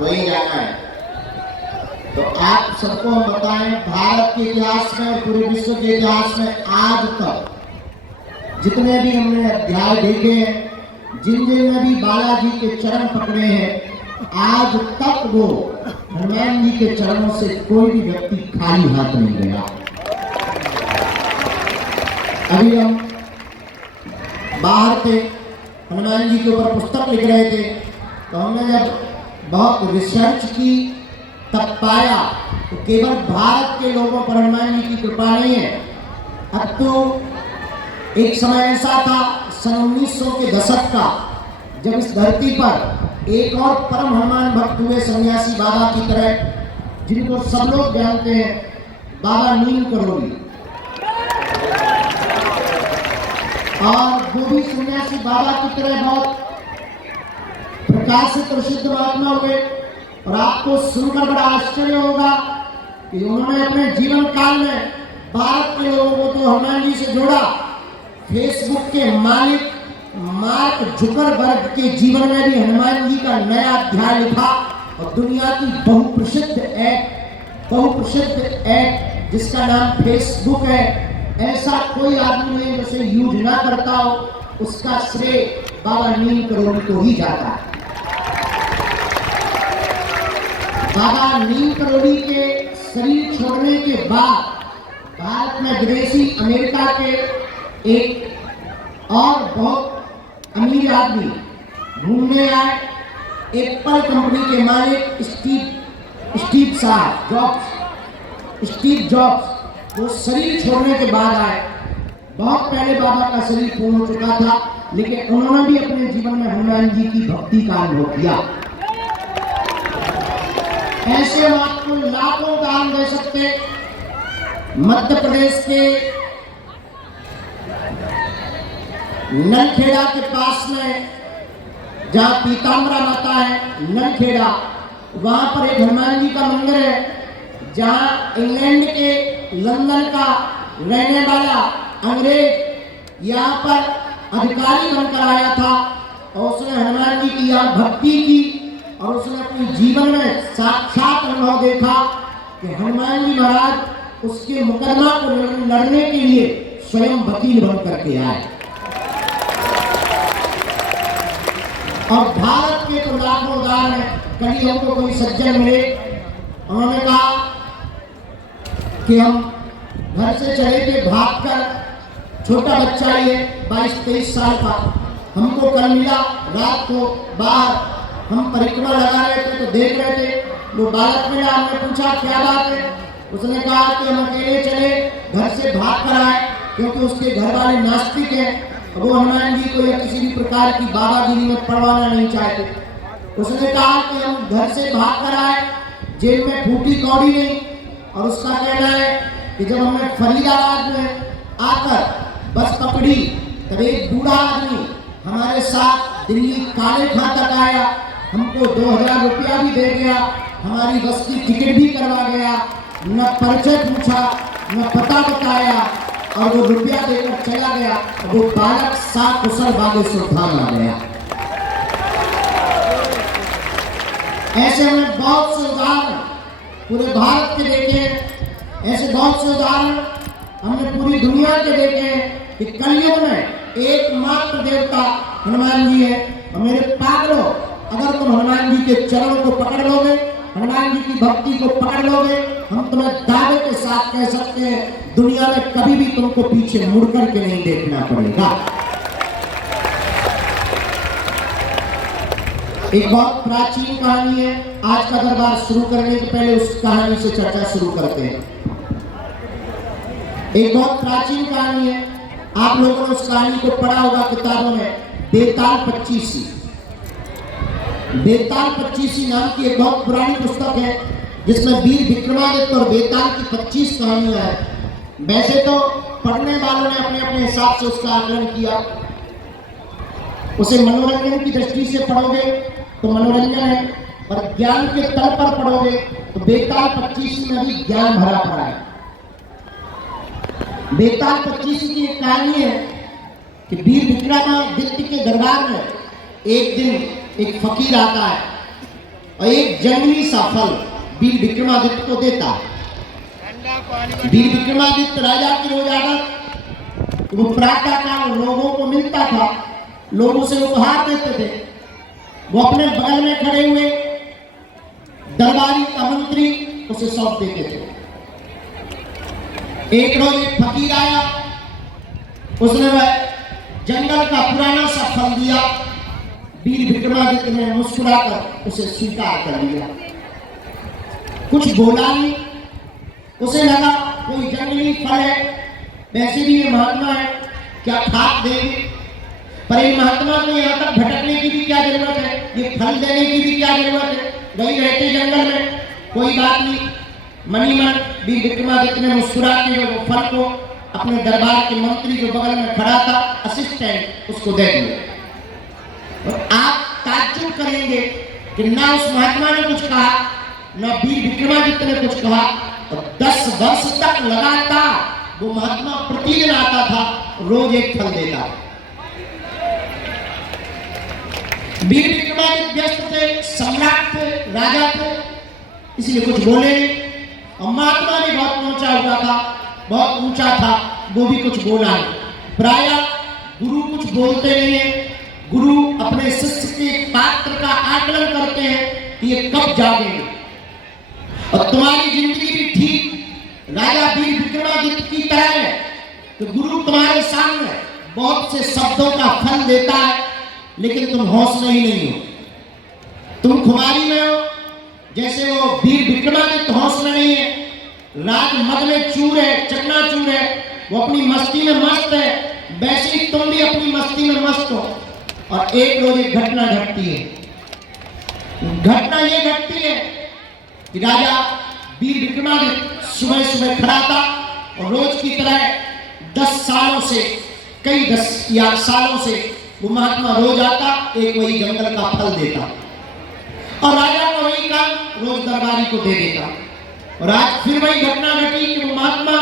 वही जाना है। तो आप सबको हम बताएं, भारत के इतिहास में और पूरे विश्व के इतिहास में आज तक जितने भी हमने अध्याय देखे हैं, जिन जिन ने भी बालाजी के चरण पकड़े हैं, आज तक वो हनुमान जी के चरणों से कोई भी व्यक्ति खाली हाथ नहीं गया। अभी हम बाहर थे, हनुमान जी के ऊपर पुस्तक लिख रहे थे, तो हमने जब बहुत रिसर्च की तब पाया तो केवल भारत के लोगों पर हनुमान जी की कृपा नहीं है। अब तो एक समय ऐसा था सन 1900 के दशक का, जब इस धरती पर एक और परम हनुमान भक्त हुए सन्यासी बाबा की तरह, जिनको सब लोग जानते हैं, बाबा नीम करोली। और वो भी सन्यासी बाबा की तरह बहुत प्रकाशित और सिद्ध महात्मा हुए। और आपको सुनकर बड़ा आश्चर्य होगा कि उन्होंने अपने जीवन काल में भारत के लोगों को तो हनुमान जी से जोड़ा। फेसबुक के मालिक मार्क जुकरबर्ग के जीवन में भी हनुमान जी का नया अध्याय लिखा और दुनिया की बहुप्रसिद्ध ऐप जिसका नाम फेसबुक है, ऐसा कोई आदमी नहीं जिसे यूज ना करता हो, उसका श्रेय बाबा नीम करोली को ही जाता है। बाबा नीम करोली के शरीर छोड़ने के बाद भारत में विदेशी अमेरिका के एक और बहुत अमीर आदमी घूमने आए। एप्पल कंपनी के मालिक स्टीव जॉब्स वो शरीर छोड़ने के बाद आए। बहुत पहले बाबा का शरीर पूर्ण हो चुका था, लेकिन उन्होंने भी अपने जीवन में हनुमान जी की भक्ति का अनुभव किया। ऐसे हम आपको लाखों दान दे सकते। मध्य प्रदेश के नलखेड़ा के पास में जहाँ पीताम्बरा माता है, नलखेड़ा, वहां पर एक हनुमान जी का मंदिर है, जहाँ इंग्लैंड के लंदन का रहने वाला अंग्रेज यहाँ पर अधिकारी बनकर आया था और उसने हनुमान जी की यहाँ भक्ति की और उसने अपने जीवन में साक्षात अनुभव देखा कि हनुमान जी महाराज उसके मुकदमा को लड़ने के लिए स्वयं वकील बन करके आए। और भारत के तो लाखों उदाहरण है। कभी हमको कोई सज्जन मिले, उन्होंने कहा कि हम घर से चले थे भागकर, छोटा बच्चा ही है 22-23 साल का, हमको कल मिला रात को बाहर, हम परिक्रमा लगा रहे थे तो देख रहे थे, वो बालक मिला, हमने पूछा क्या बात है, उसने कहा कि हम अकेले चले घर से भाग कर आए क्योंकि उसके घर वाले नास्तिक हैं, वो हनुमान जी को या किसी भी प्रकार की बाबागिरी में पड़वाना नहीं चाहते। उसने कहा कि हम घर से भाग कर आए, जेब में फूटी कौड़ी नहीं, और उसका कहना है कि जब हमने फरीदाबाद में आकर बस पकड़ी तब एक बूढ़ा आदमी हमारे साथ दिल्ली काले खां तक आया, हमको 2000 रुपया भी दे गया, हमारी बस की टिकट भी करवा गया, न परिचय पूछा न पता बताया, और वो रुपया देकर चला गया। वो बालक साथ कुशल बागेश्वर धाम आ गया। ऐसे में बहुत से उदाहरण पूरे भारत के देखे, ऐसे बहुत से उदाहरण हमने पूरी दुनिया के देखे कि कलयुग में एकमात्र देवता हनुमान जी है। और मेरे पागलों, अगर तुम हनुमान जी के चरणों को पकड़ लोगे, हनुमान जी की भक्ति को पकड़ लोगे, हम तुम्हें दावे के साथ कह सकते हैं दुनिया में कभी भी तुमको पीछे मुड़ कर के नहीं देखना पड़ेगा। एक बहुत प्राचीन कहानी है, आज का दरबार शुरू करने के पहले उस कहानी से चर्चा शुरू करते हैं। एक बहुत प्राचीन कहानी है, आप लोगों ने उस कहानी को पढ़ा होगा किताबों में, बेताल पच्चीसी। बेताल पच्चीसी नाम की एक बहुत पुरानी पुस्तक है जिसमें वीर विक्रमादित्य और बेताल की 25 कहानियां हैं। वैसे तो पढ़ने वालों ने अपने अपने हिसाब से उसका आकलन किया, उसे मनोरंजन की दृष्टि से पढ़ोगे तो मनोरंजन है, और ज्ञान के तल पर पढ़ोगे तो बेताल 25 में भी ज्ञान भरा पड़ा है। बेताल 25 की एक कहानी है कि वीर विक्रमादित्य के दरबार में एक दिन एक फकीर आता है और एक जंगली सा फल वीर विक्रमादित्य को देता है। वीर विक्रमादित्य राजा की रोज आदत, वो प्रातः काल लोगों को मिलता था, लोगों से उपहार देते थे। वो अपने बगल में खड़े हुए दरबारी का मंत्री उसे सौंप देते थे। एक रोज एक फकीर आया, उसने वह जंगल का पुराना सा फल दिया। वीर विक्रमादित्य ने मुस्कुराकर उसे स्वीकार कर लिया, कुछ बोला नहीं। उसे लगा कोई जंगली फल है, वैसे भी ये महात्मा है, क्या खाक देंगे, पर ये महात्मा को यहाँ तक भटकने की भी क्या जरूरत है, ये फल देने की भी क्या जरूरत है, वही रहते जंगल में, कोई बात नहीं। मनी मन वीर विक्रमादित्य ने मुस्कुरा के वो फल को अपने दरबार के मंत्री जो बगल में खड़ा था, असिस्टेंट, उसको दे दिया। और आप ताज्जुब करेंगे कि ना उस महात्मा ने कुछ कहा, ना वीर विक्रमादित्य ने कुछ कहा, और 10 वर्ष तक लगातार वो महात्मा प्रतिदिन आता था, रोज एक फल देता था। वीर विक्रमादित्य व्यस्त थे, सम्राट थे, राजा थे, इसलिए कुछ बोले नहीं। और महात्मा भी बहुत ऊंचा हुआ था, बहुत ऊंचा था, वो भी कुछ बोला नहीं। प्राय गुरु कुछ बोलते नहीं है, गुरु अपने शिष्य के पात्र का आकलन करते हैं कि ये कब जागेंगे। और तुम्हारी जिंदगी भी ठीक राजा वीर विक्रमादित्य की तरह है कि गुरु तुम्हारे सामने बहुत से शब्दों का फल देता है, लेकिन तुम होश में ही नहीं हो, तुम खुमारी में हो। जैसे वो वीर विक्रमादित्य होश में नहीं है, राजमद में चूर है, चकनाचूर है, वो अपनी मस्ती में मस्त है, वैसे ही तुम भी अपनी मस्ती में मस्त हो। और एक रोज एक घटना घटती है। घटना ये घटती है कि राजा वीर विक्रमादित्य सुबह सुबह खड़ा था और रोज की तरह 10 सालों से, कई 10 या सालों से वो महात्मा रोज आता, एक वही जंगल का फल देता और राजा को वही काम रोज दरबारी को दे देता। और आज फिर वही घटना घटी कि वो महात्मा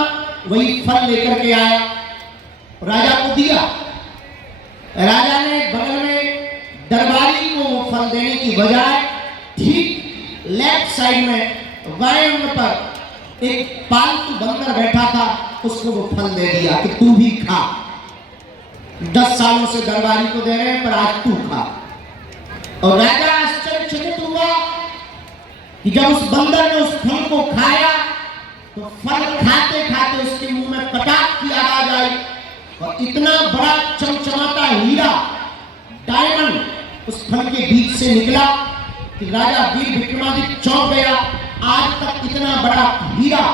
वही फल लेकर के आया, राजा को दिया। राजा ने बगल में दरबारी को वो फल देने की बजाय ठीक लेफ्ट साइड में बाएं अंग पर एक पालतू बंदर बैठा था, उसको वो फल दे दिया कि तू भी खा। 10 सालों से दरबारी को दे रहे हैं, पर आज तू खा। और राजा आश्चर्यचकित हुआ कि जब उस बंदर ने उस फल को खाया तो फल खाते खाते उसके मुंह में कटाक की आवाज आई और इतना बड़ा चमचमाता हीरा, डायमंड उस फल के बीच से निकला कि राजा वीर विक्रमादित्य चौंक गया। आज तक इतना बड़ा हीरा,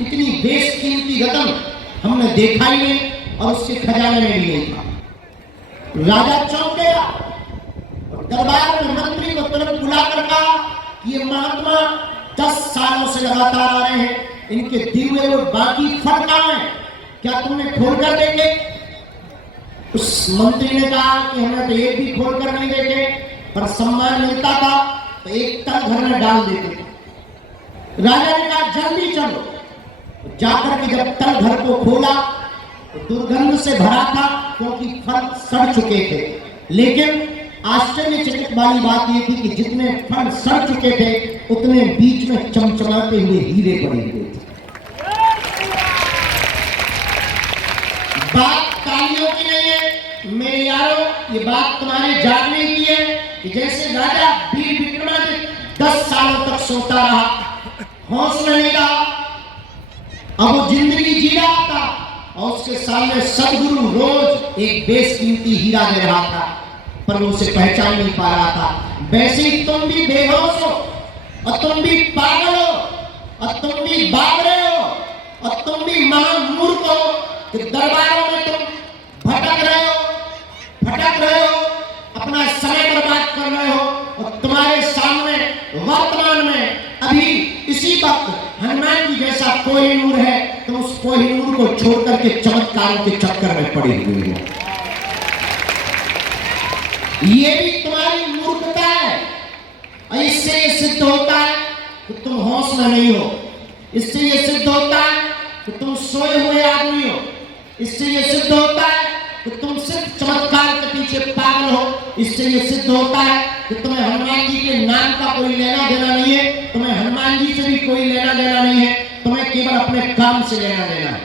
इतनी बेशकीमती रत्न हमने देखा ही नहीं और उसके खजाने में भी नहीं था। राजा चौंक गया और दरबार में मंत्री को तुरंत बुलाकर कहा कि ये महात्मा 10 सालों से लगातार आ रहे हैं, इनके दिए हुए बाकी फल कहां हैं, क्या तुमने खोल कर देंगे? उस मंत्री ने कहा कि हमें तो एक भी खोल कर नहीं देते, पर सम्मान मिलता था तो एक तल घर में डाल देते। राजा ने कहा जल्दी चलो। जाकर के जब तल घर को खोला तो दुर्गंध से भरा था, क्योंकि फल सड़ चुके थे। लेकिन आश्चर्यचकित वाली बात यह थी कि जितने फल सड़ चुके थे उतने बीच में चमचमाते हुए हीरे पड़े हुए थे। बात तालियों की नहीं है मेरे यारों, ये बात तुम्हारे जानने की है कि जैसे राजा वीर विक्रमादित्य 10 सालों तक सोता रहा, होश में नहीं रहा, अब वो जिंदगी जी रहा था और उसके सामने सदगुरु रोज एक बेशकीमती हीरा दे रहा था, पर वो उसे पहचान नहीं पा रहा था। वैसे ही तुम भी बेहोश हो और तुम भी पागल हो और तुम भी भाग रहे हो और तुम भी महामूर्ख हो कि दरबारों में तुम भटक रहे हो, अपना समय बर्बाद कर रहे हो। और तुम्हारे सामने वर्तमान में अभी इसी वक्त हनुमान जी जैसा कोहिनूर है, तुम उस कोहिनूर को छोड़ करके चमत्कारों के चक्कर में पड़े हुए हो। ये भी तुम्हारी मूर्खता है और इससे ये सिद्ध होता है कि तुम होश में नहीं हो। इससे ये सिद्ध होता है कि तुम सोए हुए आदमी हो। इससे ये सिद्ध होता है कि तुम सिर्फ चमत्कार के पीछे पागल हो। इससे ये सिद्ध होता है कि तुम्हें हनुमान जी के नाम का कोई लेना देना नहीं है, तुम्हें हनुमान जी से भी कोई लेना देना नहीं है, तुम्हें केवल अपने काम से लेना देना है।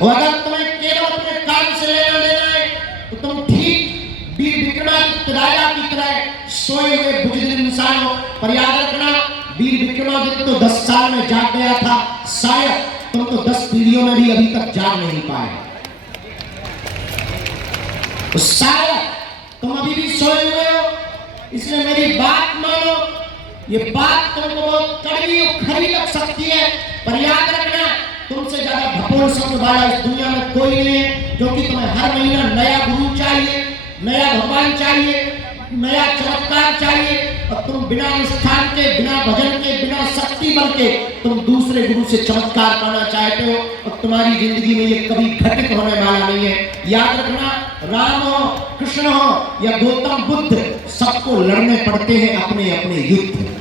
और अगर तुम्हें केवल अपने काम से लेना देना है तो तुम ठीक वीर विक्रमादित्य राजा की तरह सोए हुए बुजुर्ग इंसान हो। पर याद रखना, वीर विक्रमादित्य तो 10 साल में जाग गया था, शायद तुम तो 10 पीढ़ियों में भी अभी तक जाग नहीं पाए। तो शायद तुम अभी भी सोए हुए हो, इसलिए मेरी बात मानो। ये बात तुमको बहुत कड़वी और खरी लग सकती है, पर याद रखना, तुमसे ज्यादा भपोल समझ वाला इस दुनिया में कोई नहीं है, क्योंकि तुम्हें हर महीना नया गुरु चाहिए, नया भगवान चाहिए, नया चमत्कार चाहिए। और तुम बिना अनुष्ठान के, बिना भजन के, बिना शक्ति बल के तुम दूसरे गुरु से चमत्कार पाना चाहते हो, और तुम्हारी जिंदगी में ये कभी घटित होने वाला नहीं है। याद रखना, राम हो, कृष्ण हो या गौतम बुद्ध, सबको लड़ने पड़ते हैं अपने अपने युद्ध।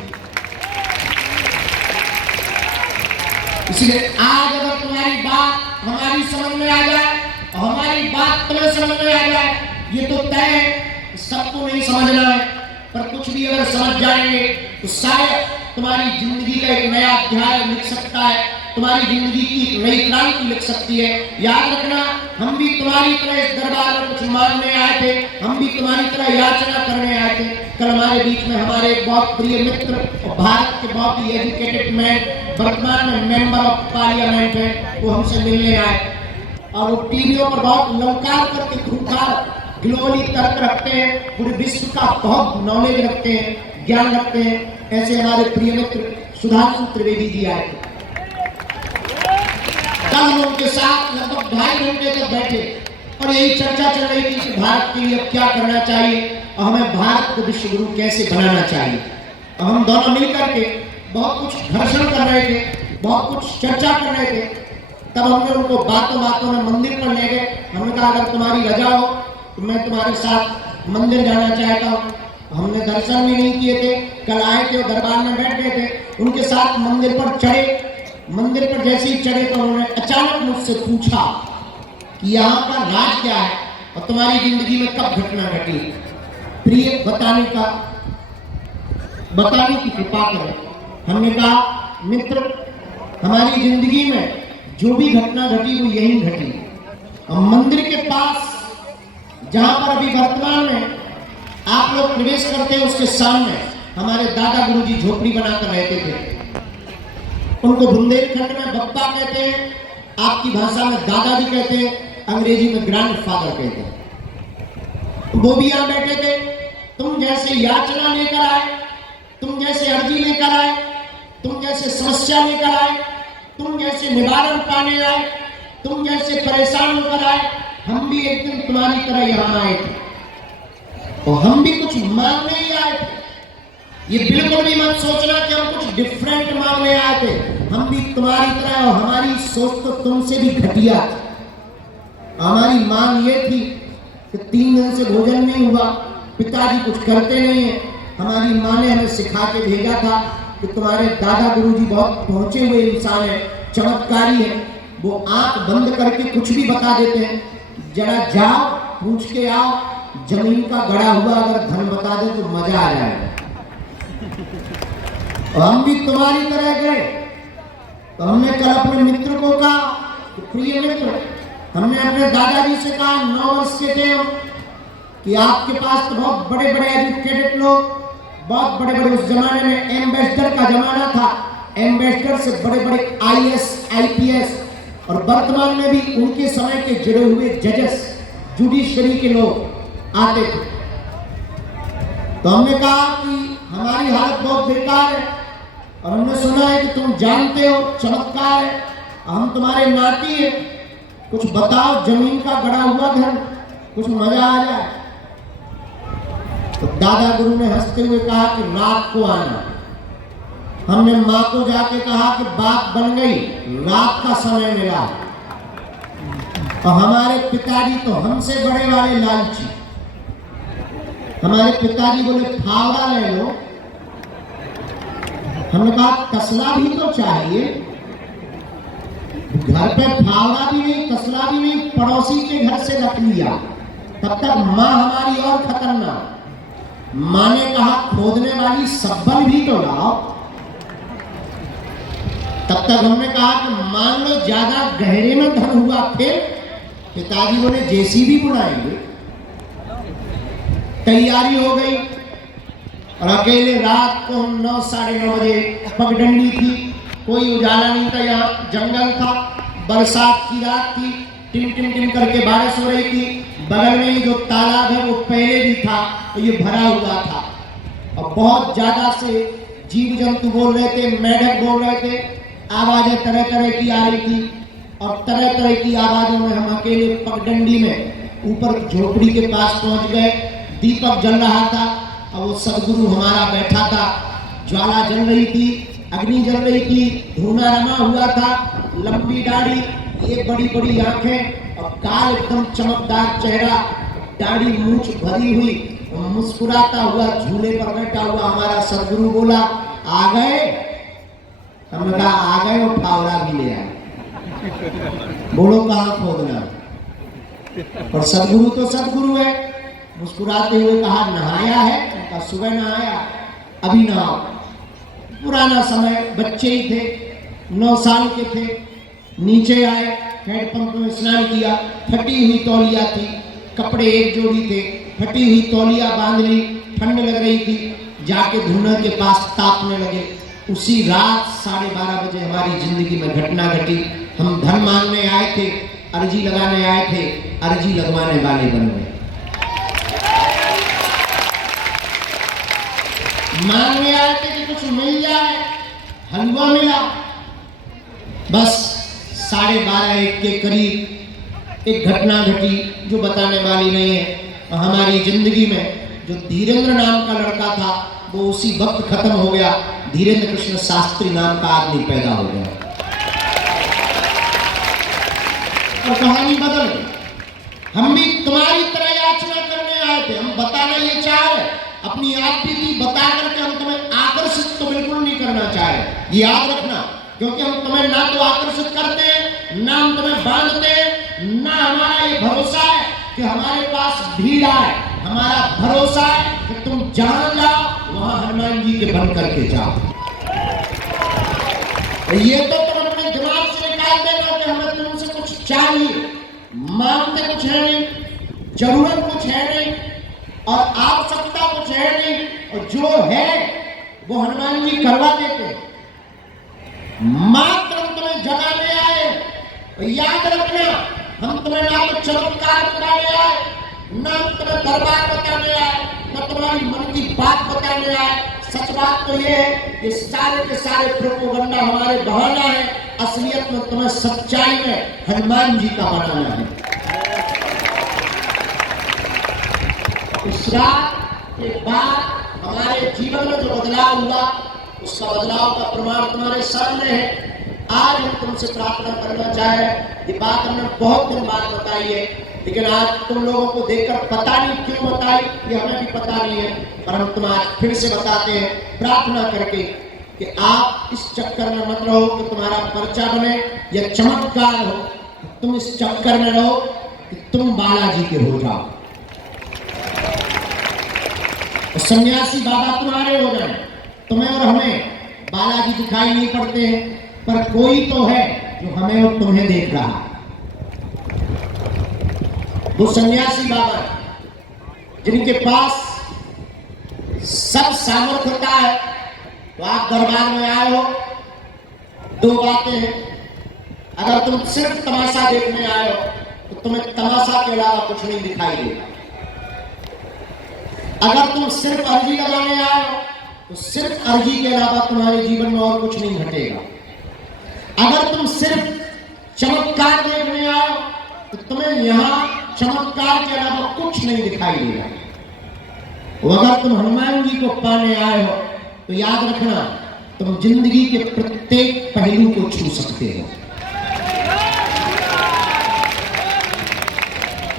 इसलिए आज अगर तुम्हारी बात हमारी समझ में आ जाए और हमारी बात तुम्हें समझ में आ जाए, ये तो तय है, सबको नहीं समझना है, पर कुछ भी अगर समझ जाएंगे तो शायद तुम्हारी जिंदगी का एक नया अध्याय लिख सकता है, तुम्हारी जिंदगी की एक नई क्रांति लिख सकती है। याद रखना, हम भी तुम्हारी तरह इस दरबार में कुछ मांगने आए थे, हम भी तुम्हारी तरह याचना करने आए थे। कल हमारे बीच में हमारे एक बहुत प्रिय मित्र और भारत के बहुत ही एजुकेटेड मैन, वर्तमान में मेंबर ऑफ पार्लियामेंट है, वो हमसे मिलने आए और वो टीवियों पर बहुत ललकार करके खूंखार ग्लोबली तर्क रखते हैं, पूरे विश्व का बहुत नॉलेज रखते हैं, ज्ञान रखते हैं। ऐसे हमारे प्रिय मित्र सुधांशु त्रिवेदी जी आए थे। कल हम उनके साथ लगभग 2.5 घंटे तक बैठे और यही चर्चा चल रही थी कि भारत के लिए अब क्या करना चाहिए और हमें भारत को विश्व गुरु कैसे बनाना चाहिए। और हम दोनों मिलकर के बहुत कुछ घर्षण कर रहे थे, बहुत कुछ चर्चा कर रहे थे। तब हमने उनको बातों बातों में मंदिर पर ले गए। हमने कहा अगर तुम्हारी रजा हो तो मैं तुम्हारे साथ मंदिर जाना चाहता हूँ। हमने दर्शन भी नहीं किए थे, कल आए थे और दरबार में बैठ गए थे, उनके साथ मंदिर पर चढ़े। मंदिर पर जैसे ही चढ़े तो उन्होंने अचानक मुझसे पूछा कि यहाँ का राज क्या है और तुम्हारी जिंदगी में कब घटना घटी। प्रिय बताने की कृपा करें। हमने कहा मित्र, हमारी जिंदगी में जो भी घटना घटी वो यही घटी। और मंदिर के पास जहां पर अभी वर्तमान में आप लोग प्रवेश करते हैं उसके सामने हमारे दादा गुरुजी झोपड़ी बनाकर रहते थे। उनको बुंदेलखंड में बप्पा कहते हैं, आपकी भाषा में दादाजी कहते हैं, अंग्रेजी में ग्रैंडफादर कहते हैं। वो भी यहां बैठे थे। तुम जैसे याचना लेकर आए, तुम जैसे अर्जी लेकर आए, तुम जैसे समस्या लेकर आए, तुम जैसे निवारण पाने आए, तुम जैसे परेशान होकर आए, हम भी एक दिन तुम्हारी तरह यहां आए थे और हम भी कुछ मांगने ही आए थे। ये बिल्कुल भी मत सोचना कि हम कुछ डिफरेंट मांगने आए थे। हम भी तुम्हारी तरह, और हमारी सोच तो तुमसे भी घटिया थी। हमारी मांग ये थी कि 3 दिन से भोजन नहीं हुआ, पिताजी कुछ करते नहीं है। हमारी माँ ने हमें सिखा के भेजा था कि तुम्हारे दादा गुरुजी बहुत पहुंचे हुए इंसान है, चमत्कारी है, वो आंख बंद करके कुछ भी बता देते हैं। जरा जाओ, पूछ के आओ, जमीन का गड़ा हुआ अगर धन बता दे तो मजा आ जाएगा। और हम भी तुम्हारी तरह गए। तो हमने कल अपने मित्र को कहा, प्रिय मित्र, हमने अपने दादाजी से कहा, 9 वर्ष के थे हम, कि आपके पास तो बहुत बड़े बड़े एजुकेटेड लोग, बहुत बड़े बड़े, उस जमाने में एम्बेसडर का जमाना था, एम्बेसडर से बड़े बड़े IAS IPS और वर्तमान में भी उनके समय के जुड़े हुए जजेस, जुडिशरी के लोग आते थे। तो हमने कहा कि हमारी हालत बहुत बेकार है और हमने सुना है कि तुम जानते हो चमत्कार है, हम तुम्हारे नाती हैं, कुछ बताओ, जमीन का गड़ा हुआ धन, कुछ मजा आ जाए। तो दादा गुरु ने हंसते हुए कहा कि रात को आना। हमने माँ को जाके कहा कि बात बन गई, रात का समय मिला। और हमारे पिताजी तो हमसे बड़े वाले लालची। हमारे पिताजी बोले फावड़ा ले लो। हमने कहा तसला भी तो चाहिए, घर पे फावड़ा भी नहीं, तसला भी नहीं, पड़ोसी के घर से रख लिया। तब तक माँ हमारी और खतरनाक। माँ ने कहा खोदने वाली सब्बल भी तो लाओ। तब तक हमने कहा कि मान लो ज्यादा गहरे में धन हुआ, फिर पिताजी बोले JCB बुलाएंगे। तैयारी हो गई और अकेले रात को हम 9 साढ़े 9 बजे, पगडंडी थी, कोई उजाला नहीं था, यहाँ जंगल था, बरसात की रात थी, टिम टिम टिम करके बारिश हो रही थी। बगल में ही जो तालाब है वो पहले भी था तो ये भरा हुआ था और बहुत ज्यादा से जीव जंतु बोल रहे थे, मेढक बोल रहे थे, आवाजें तरह तरह की आ रही थी। और तरह तरह की आवाजों में हम अकेले पगडंडी में ऊपर झोपड़ी के पास पहुंच गए। दीपक जल रहा था और वो सदगुरु हमारा बैठा था। ज्वाला जल रही थी, अग्नि जल रही थी, धुआं रमा हुआ था, लंबी दाढ़ी, ये बड़ी बड़ी आंखें और काल एकदम चमकदार चेहरा, दाढ़ी मूंछ भरी हुई, मुस्कुराता हुआ झूले पर बैठा हुआ हमारा सदगुरु बोला, आ गए। हमने कहा आ गए और फावड़ा भी ले आए। बोलो कहाँ खोदना। पर सदगुरु तो सदगुरु है। मुस्कुराते हुए कहा नहाया है? उनका सुबह नहाया, अभी नहाओ। पुराना समय, बच्चे ही थे, 9 साल के थे। नीचे आए, हैंडपंप में स्नान किया, फटी हुई तौलिया थी, कपड़े एक जोड़ी थे, फटी हुई तौलिया बांध ली, ठंड लग रही थी, जाके धुआं के पास तापने लगे। उसी रात 12:30 बजे हमारी जिंदगी में घटना घटी। हम धन मांगने आए थे, अर्जी लगाने आए थे, अर्जी लगवाने वाले बन गए। मांगने आए थे कि कुछ मिल जाए, हलवा मिला। बस 12:30-1 के करीब एक घटना घटी जो बताने वाली नहीं है। हमारी जिंदगी में जो धीरेन्द्र नाम का लड़का था वो उसी वक्त खत्म हो गया। धीरेन्द्र कृष्ण शास्त्री नाम का आदमी पैदा हो गया और कहानी बदल गई। हम भी तुम्हारी तरह याचना करने आए थे। हम बताना ये चाह रहे, अपनी आपकी बता करके हम तुम्हें आकर्षित तो बिल्कुल नहीं करना चाह रहे, ये याद रखना। क्योंकि हम तुम्हें ना तो आकर्षित करते हैं, ना हम तुम्हें बांधते हैं, ना हमारा ये भरोसा है कि हमारे पास भीड़ आए। हमारा भरोसा है कि तुम जहां जाओ वहां हनुमान जी के बन करके जाओ। ये तो तुम अपने दिमाग से निकाल देना कि हमें तुमसे कुछ चाहिए। मांगते कुछ है नहीं, जरूरत कुछ है नहीं, और आवश्यकता कुछ है नहीं, और जो है वो हनुमान जी करवा देते। मात्र हम तुम्हें जगाने आए। याद रखना, हम तुम्हें ना तो चमत्कार बताने आए, ना तुम्हें दरबार बताने आए, ना तुम्हारी मन की बात बताने आए। सच बात तो ये है कि सारे के सारे प्रोपोगंडा हमारे बहाना है। असलियत में तुम्हें सच्चाई में हनुमान जी का बनाना है। इस रात के बाद हमारे जीवन में जो बदलाव हुआ, उसका बदलाव का प्रमाण तुम्हारे सामने है। आज हम तुमसे प्रार्थना करना चाहे, ये बात हमने बहुत दिन बाद बताई है, लेकिन आज तुम लोगों को देखकर पता नहीं क्यों बताई, ये हमें भी पता नहीं है, पर हम तुम आज फिर से बताते हैं प्रार्थना करके कि आप इस चक्कर में मत रहो कि तुम्हारा पर्चा बने या चमत्कार हो। तुम इस चक्कर में रहो कि तुम बालाजी के हो जाओ, सन्यासी बाबा तुम्हारे हो जाए। तुम्हें और हमें बालाजी दिखाई नहीं पड़ते हैं, पर कोई तो है जो हमें और तुम्हें देख रहा है। वो सन्यासी बाबा जिनके पास सब सामर्थ्य होता है। तो आप दरबार में आए हो, 2 बातें हैं। अगर तुम सिर्फ तमाशा देखने आए हो तो तुम्हें तमाशा के अलावा कुछ नहीं दिखाई देगा। अगर तुम सिर्फ अर्जी लगाने आए हो तो सिर्फ अर्जी के अलावा तुम्हारे जीवन में और कुछ नहीं घटेगा। अगर तुम सिर्फ चमत्कार देखने आए हो तो तुम्हें यहां चमत्कार के अलावा कुछ नहीं दिखाई देगा। अगर तुम हनुमान जी को पाने आए हो तो याद रखना, तुम जिंदगी के प्रत्येक पहलू को छू सकते हो।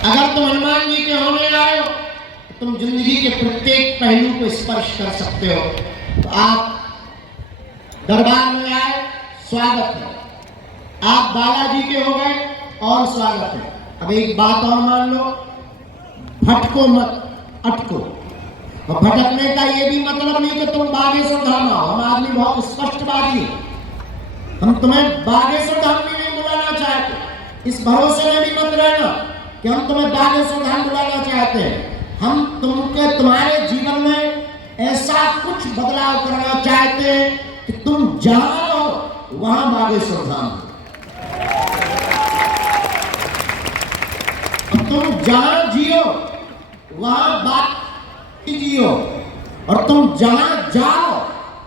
अगर तुम हनुमान जी के होने आए हो तो तुम जिंदगी के प्रत्येक पहलू को स्पर्श कर सकते हो। तो आप दरबार में आए, स्वागत है। आप बालाजी के हो गए और स्वागत है। अब एक बात और मान लो, भटको मत, अटको। और भटकने का ये भी मतलब नहीं कि तुम बागेश्वर धाम आओ। हम आदमी बहुत स्पष्टवादी, हम तुम्हें बागेश्वर धाम भी नहीं बुलाना चाहते। इस भरोसे में भी मत रहना कि हम तुम्हें बागेश्वर धाम बुलाना चाहते हैं। हम तुम्हारे जीवन में ऐसा कुछ बदलाव करना चाहते हैं कि तुम जहां रहो वहां बागेश्वर धाम, तुम जहां जियो वहां बात जियो, और तुम जहां जाओ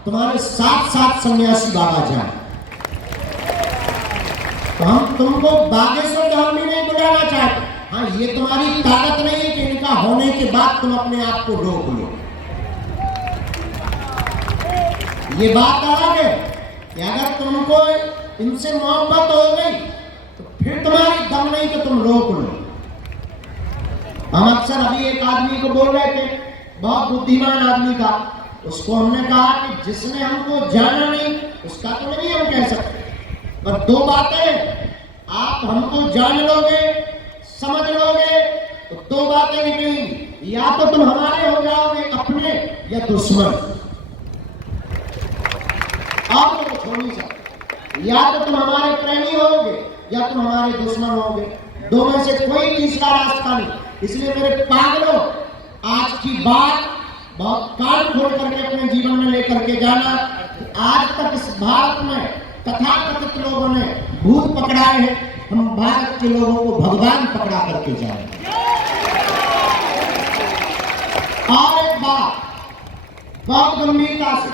तुम्हारे साथ साथ सन्यासी बाबा जाए। तो हम तुमको बागेश्वर धाम भी नहीं बुलाना चाहते। हाँ, ये तुम्हारी ताकत नहीं है कि इनका होने के बाद तुम अपने आप को रोक लो। ये बात अलग है कि अगर तुमको इनसे मोहब्बत हो गई तो फिर तुम्हारी दम नहीं कि तुम रोक लो। हम अक्सर अभी एक आदमी को बोल रहे थे, बहुत बुद्धिमान आदमी था, उसको हमने कहा कि जिसने हमको जाना नहीं उसका तो नहीं हम कह सकते, पर दो बातें आप हमको जान लोगे, समझ लोगे तो दो बातें निकलेंगी, या तो तुम हमारे हो जाओगे अपने या दुश्मन, आप तो छोड़ नहीं सकते। या तो तुम हमारे प्रेमी होगे या तुम हमारे दुश्मन होगे, दो में से कोई तीसरा रास्ता नहीं। इसलिए मेरे पागलों, आज की बात बहुत कान खोल करके अपने जीवन में लेकर के जाना। आज तक इस भारत में तथाकथित लोगों ने भूत पकड़ाए हैं, हम भारत के लोगों को भगवान पकड़ा करके जाएंगे। और एक बात बहुत गंभीरता से,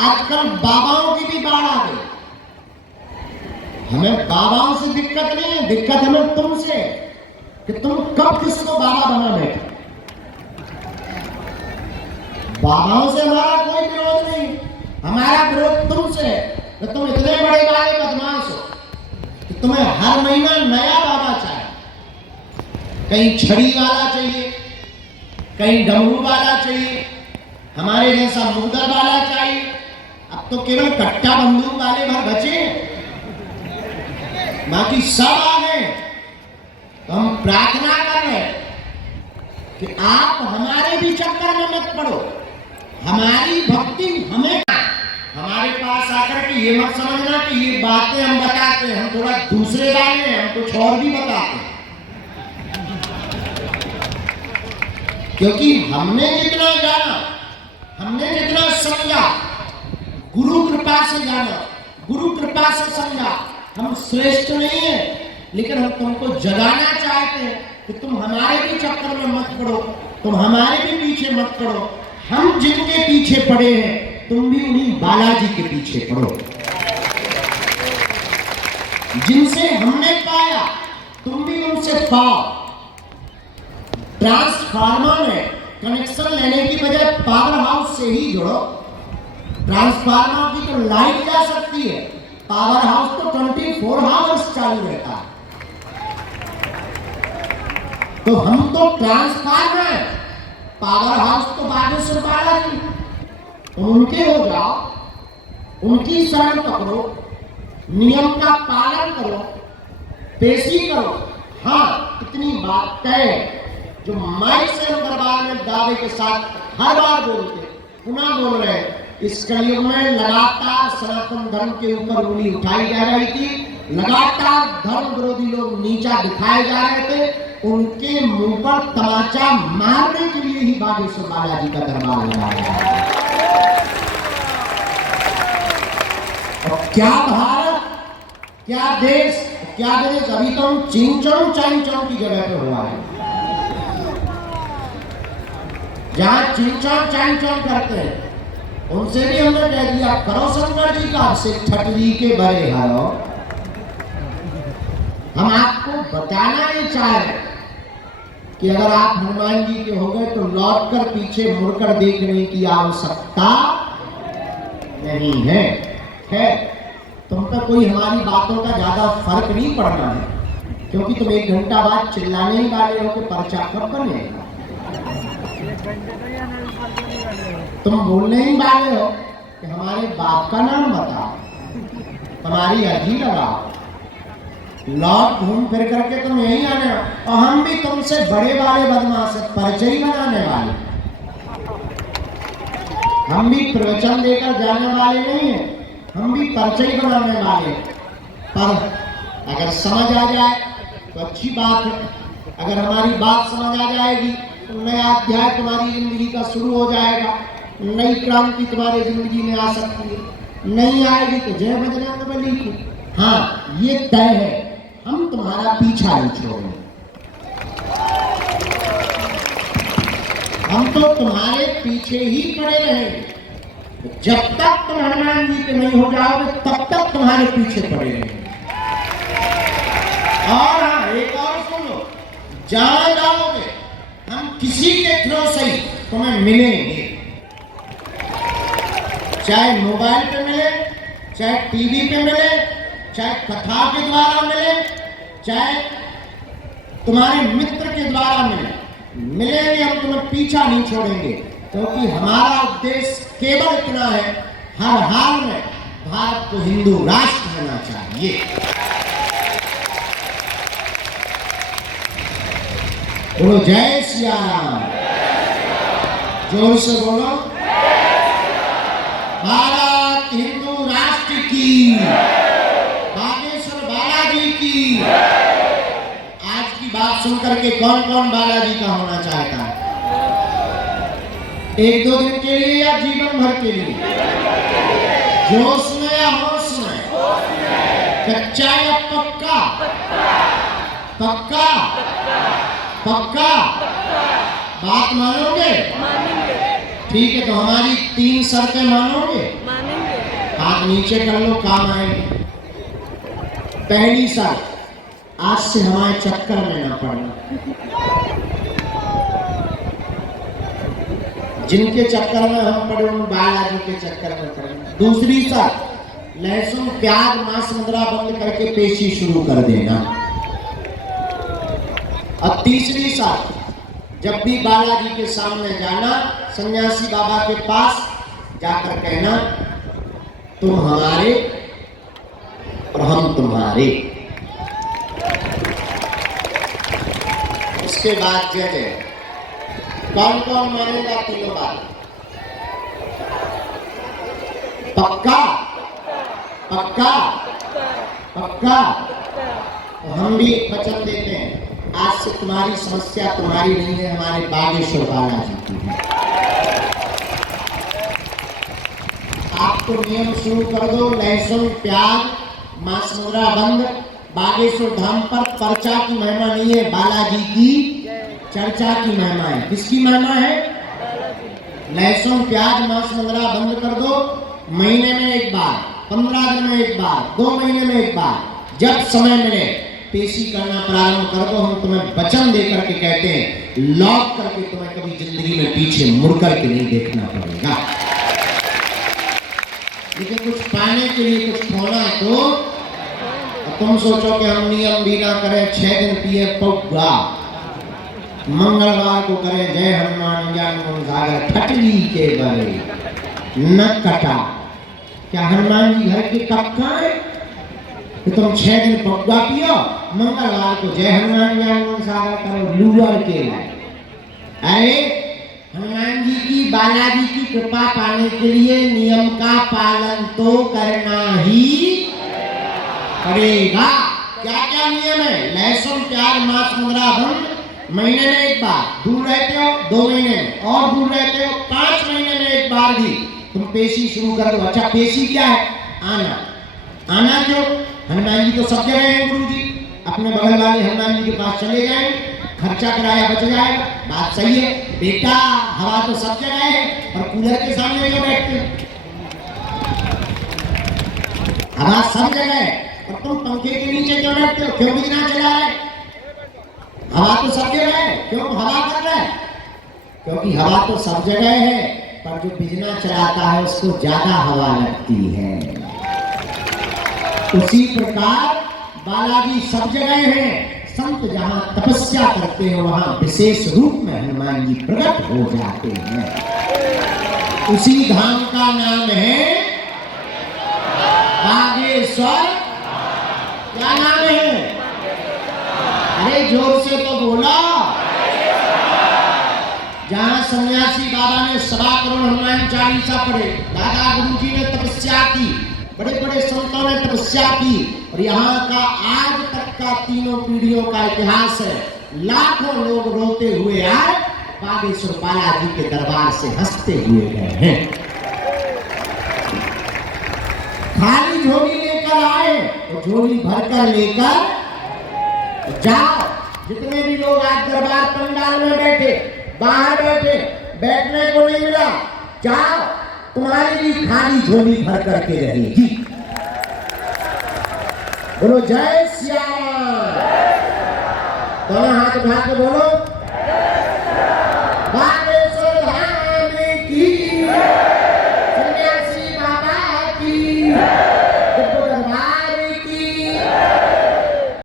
आजकल बाबाओं की भी बाढ़ आ गई। हमें बाबाओं से दिक्कत नहीं है, दिक्कत हमें तुमसे, कि तुम कब किसको बाबा बना बैठे। बाबाओं से हमारा कोई विरोध नहीं, हमारा विरोध तुमसे है कि तुम इतने बड़े बड़े बदमाश हो कि तुम्हें हर महीना नया बाबा चाहिए। कहीं छड़ी वाला चाहिए, कहीं डमरू वाला चाहिए, हमारे जैसा मुगदर वाला चाहिए। अब तो केवल कट्टा बंदूक वाले भर बचे, बाकी सब आ गए। तो हम प्रार्थना कर रहे हैं कि आप हमारे भी चक्कर में मत पड़ो, हमारी भक्ति हमें, हमारे पास आकर के ये मत समझना कि ये बातें हम बताते हैं, हम थोड़ा दूसरे वाले हैं, हम कुछ और भी बताते हैं। क्योंकि हमने जितना जाना, हमने जितना समझा, गुरु कृपा से जाना, गुरु कृपा से समझा, हम श्रेष्ठ नहीं है, लेकिन हम तुमको जगाना चाहते हैं कि तुम हमारे भी चक्कर में मत पड़ो, तुम हमारे भी पीछे मत पड़ो। हम जिनके पीछे पड़े हैं, तुम भी उन्हीं बालाजी के पीछे पड़ो। जिनसे हमने पाया, तुम भी उनसे पाओ। ट्रांसफार्मर में कनेक्शन लेने की बजाय पावर हाउस से ही जुड़ो। ट्रांसफार्मर की तो लाइट जा सकती है, पावर हाउस तो 24 आवर्स चालू रहता है। तो हम तो ट्रांसफार्मर, पावर हाउस तो बागेश्वर बालाजी, उनके हो जाओ, उनकी शरण पकड़ो, नियम का पालन करो, पेशी करो। हाँ, इतनी बात तय, जो माइक से हम दरबार में दावे के साथ हर बार बोलते, पुनः बोल रहे हैं, इस कलयुग में लगातार सनातन धर्म के ऊपर उंगली उठाई जा रही थी, लगातार धर्म विरोधी लोग नीचा दिखाए जा रहे थे, उनके मुंह पर तमाचा मारने के लिए ही बागेश्वर बालाजी का दरबार लगाया है। और क्या भारत, क्या देश, क्या देश, अभी तो हम चिंचों चाइंचों की जगह पे हुआ है। जहां चिंचों चाइंचों करते हैं, उनसे भी हमने कह दिया, करो शंकर जी का से ठटरी के बड़े हारो। हम आपको बताना ही चाह रहे कि अगर आप हनुमान जी के हो गए तो लौटकर पीछे मुड़कर देखने की आवश्यकता नहीं है। तुम पर कोई हमारी बातों का ज्यादा फर्क नहीं पड़ना है, क्योंकि तुम 1 घंटा बाद चिल्लाने ही वाले हो कि पर्चा कब बनेगा। तुम बोलने ही वाले हो कि हमारे बाप का नाम बताओ, हमारी अर्जी लगाओ, लौट घूम फिर करके तुम यही आने, और हम भी तुमसे बड़े वाले बदमाश है, परिचय बनाने वाले, हम भी प्रवचन देकर जाने वाले नहीं है, हम भी परिचय बनाने वाले। पर अगर समझ आ जाए तो अच्छी बात है, अगर हमारी बात समझ आ जाएगी तो नया अध्याय तुम्हारी जिंदगी का शुरू हो जाएगा, नई क्रांति तुम्हारी जिंदगी में आ सकती है, नहीं आएगी तो जय बजरंग बली की। हाँ, ये तय है, हम तुम्हारा पीछा नहीं छोड़ेंगे, हम तो तुम्हारे पीछे ही पड़े रहेंगे। जब तक तुम हनुमान जी के नहीं हो जाओगे तब तक तुम्हारे पीछे पड़े रहेंगे। और हाँ, एक और सुनो, जहां जाओगे हम किसी के थ्रू से ही तुम्हें मिलेंगे, चाहे मोबाइल पे मिले, चाहे टीवी पे मिले, चाहे कथा के द्वारा मिले, चाहे तुम्हारे मित्र के द्वारा मिलेंगे, हम तुम्हें पीछा नहीं छोड़ेंगे, क्योंकि हमारा उद्देश्य केवल इतना है, हर हाल में भारत को हिंदू राष्ट्र होना चाहिए। बोलो जय सिया राम, जोर से बोलो। भारत हिंदू राष्ट्र की, बागेश्वर बालाजी की। आज की बात सुनकर के कौन कौन बालाजी का होना चाहता है? एक दो दिन के लिए या जीवन भर के लिए? जोश में या होश में? कच्चा या पक्का? पक्का पक्का बात मानोगे? ठीक है, तो हमारी 3 शर्तें मानोगे? हाथ नीचे कर लो, काम आएंगे। पहली शर्त, आज से हमारे चक्कर में ना पड़ना। जिनके चक्कर में हम पड़े उन बालाजी के चक्कर में पड़ना। दूसरी शर्त, लहसुन प्याज मांस मुद्रा बंद करके पेशी शुरू कर देना। और तीसरी शर्त, जब भी बालाजी के सामने जाना, सन्यासी बाबा के पास जाकर कहना, तुम हमारे और हम तुम्हारे। उसके बाद जय। कौन कौन मानेगा तीनों बात? पक्का पक्का पक्का। तो हम भी वचन देते हैं, आज से तुम्हारी समस्या तुम्हारी नहीं है, हमारे बागेश्वर बालाजी की है। आप तो नियम शुरू कर दो, लहसुन प्याज मांस मुद्रा बंद। बागेश्वर धाम पर पर्चा की महिमा नहीं है, बालाजी की चर्चा की महिमा है। किसकी महिमा है? लहसुन प्याज मांस मुद्रा बंद कर दो। महीने में एक बार, 15 दिन में एक बार, 2 महीने में एक बार, जब समय मिले पेशी करना प्रारंभ कर दो। हम तुम्हें वचन देकर के कहते हैं, लौट करके तुम्हें कभी जिंदगी में पीछे मुड़ करके नहीं देखना पड़ेगा। लेकिन कुछ पाने के लिए कुछ खोना है तो तुम सोचो कि हम नियम भी ना करें, 6 दिन पिए पौगा, मंगलवार को करें जय हनुमान ज्ञान गुण सागर, ठटली के बड़े न कटा। क्या हनुमान जी घर के कक्का है कि तुम 6 दिन पौगा पियो, मंगलवार को जय हनुमान ज्ञान गुण सागर करो? लूअर के लाए। अरे हनुमान जी की, बालाजी की कृपा पाने के लिए नियम का पालन तो करना ही पड़ेगा। क्या क्या नियम है? लहसुन प्याज मांस मुद्रा बंद, महीने में एक बार। दूर रहते हो 2 महीने में, और दूर रहते हो 5 महीने में एक बार भी तुम पेशी शुरू कर दो। अच्छा, पेशी क्या है? आना। आना क्यों? हनुमान जी तो सब जगह है गुरु जी, अपने बगल वाले हनुमान जी के पास चले जाएंगे, खर्चा कराया बच जाएगा। बात सही है बेटा, हवा तो सब जगह है, और कूलर के सामने क्यों बैठते हो? हवा सब जगह है, और तुम पंखे के नीचे क्यों बैठते हो? क्यों बिना चला रहे? हवा तो सब जगह है, क्यों हवा कर रहा है? क्योंकि हवा तो सब जगह है, पर जो बिजना चलाता है उसको ज्यादा हवा लगती है। उसी प्रकार बालाजी सब जगह है। संत जहां तपस्या करते हैं वहां विशेष रूप में हनुमान जी प्रकट हो जाते हैं। उसी धाम का नाम है बागेश्वर। क्या नाम है? अरे जोर से तो बोला। जहां सन्यासी बाबा ने 1.25 करोड़ हनुमान चालीसा पढ़े, दादा गुरु जी ने तपस्या की, बड़े बड़े संतों ने तपस्या की, और यहाँ का आज तक का 3 पीढ़ियों का इतिहास है। लाखों लोग रोते हुए आए, बागेश्वर बालाजी के दरबार से हंसते हुए गए हैं। खाली झोली लेकर आए तो झोली भरकर लेकर जाओ। जितने भी लोग आज दरबार पंडाल में बैठे, बाहर बैठे, बैठने को नहीं मिला, जाओ, तुम्हारी भी खाली झोली भर करके रहेगी। बोलो जय सिया राम। दोनों हाथ उठा के बोलो